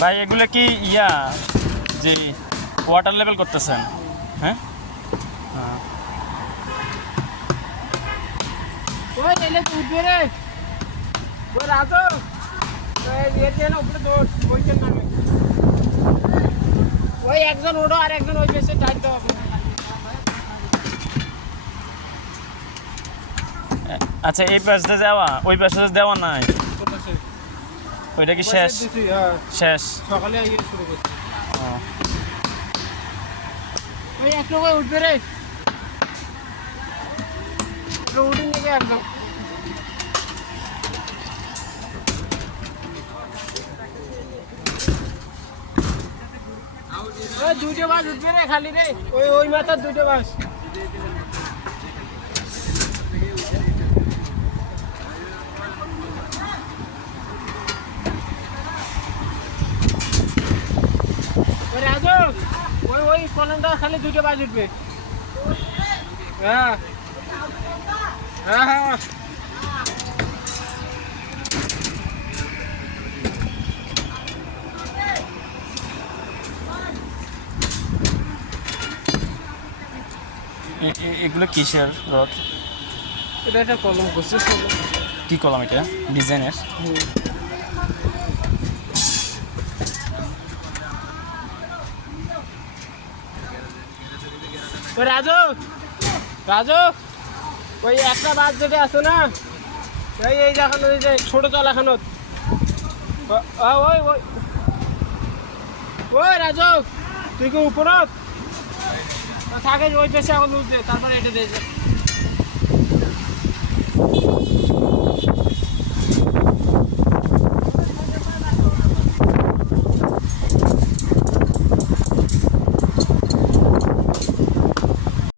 ভাই এগুলো কি ইয়া যে ওয়াটার লেভেল করতেছেন? হ্যাঁ ওই এলে তো উঠবে রে ওই রাতো ইয়েতে না উপরে দৌড় বইছেন নামে ওই একজন ওড়ো আর একজন ওই পেছে টাইট দাও আচ্ছা এই পাশে যাওয়া ওই পাশে দেওয়া নাই ওইটা কি শেষ? শেষ সকালে আইয়ে শুরু করছি ও ওই এক লোক উঠবে রে উঠে নিয়ে একদম ওই দুটো বাস উঠবে রে খালি রে ওই মাথার দুটো বাস রাজু ওই কলমটা খালি দুটো বাস উঠবে হ্যাঁ হ্যাঁ হ্যাঁ এগুলো কিসের রড? এটা একটা কলম করছে কি কলম এটা? ডিজাইনের? রাজু রাজু ওই একটা বাস যেটা আছে না এই যখন ওই যে ছোট তলাখানত ওই ওই ওই রাজু তুই কি উপরত থাকে ওই পেশে এখন উঠবে তারপরে এটা দিয়ে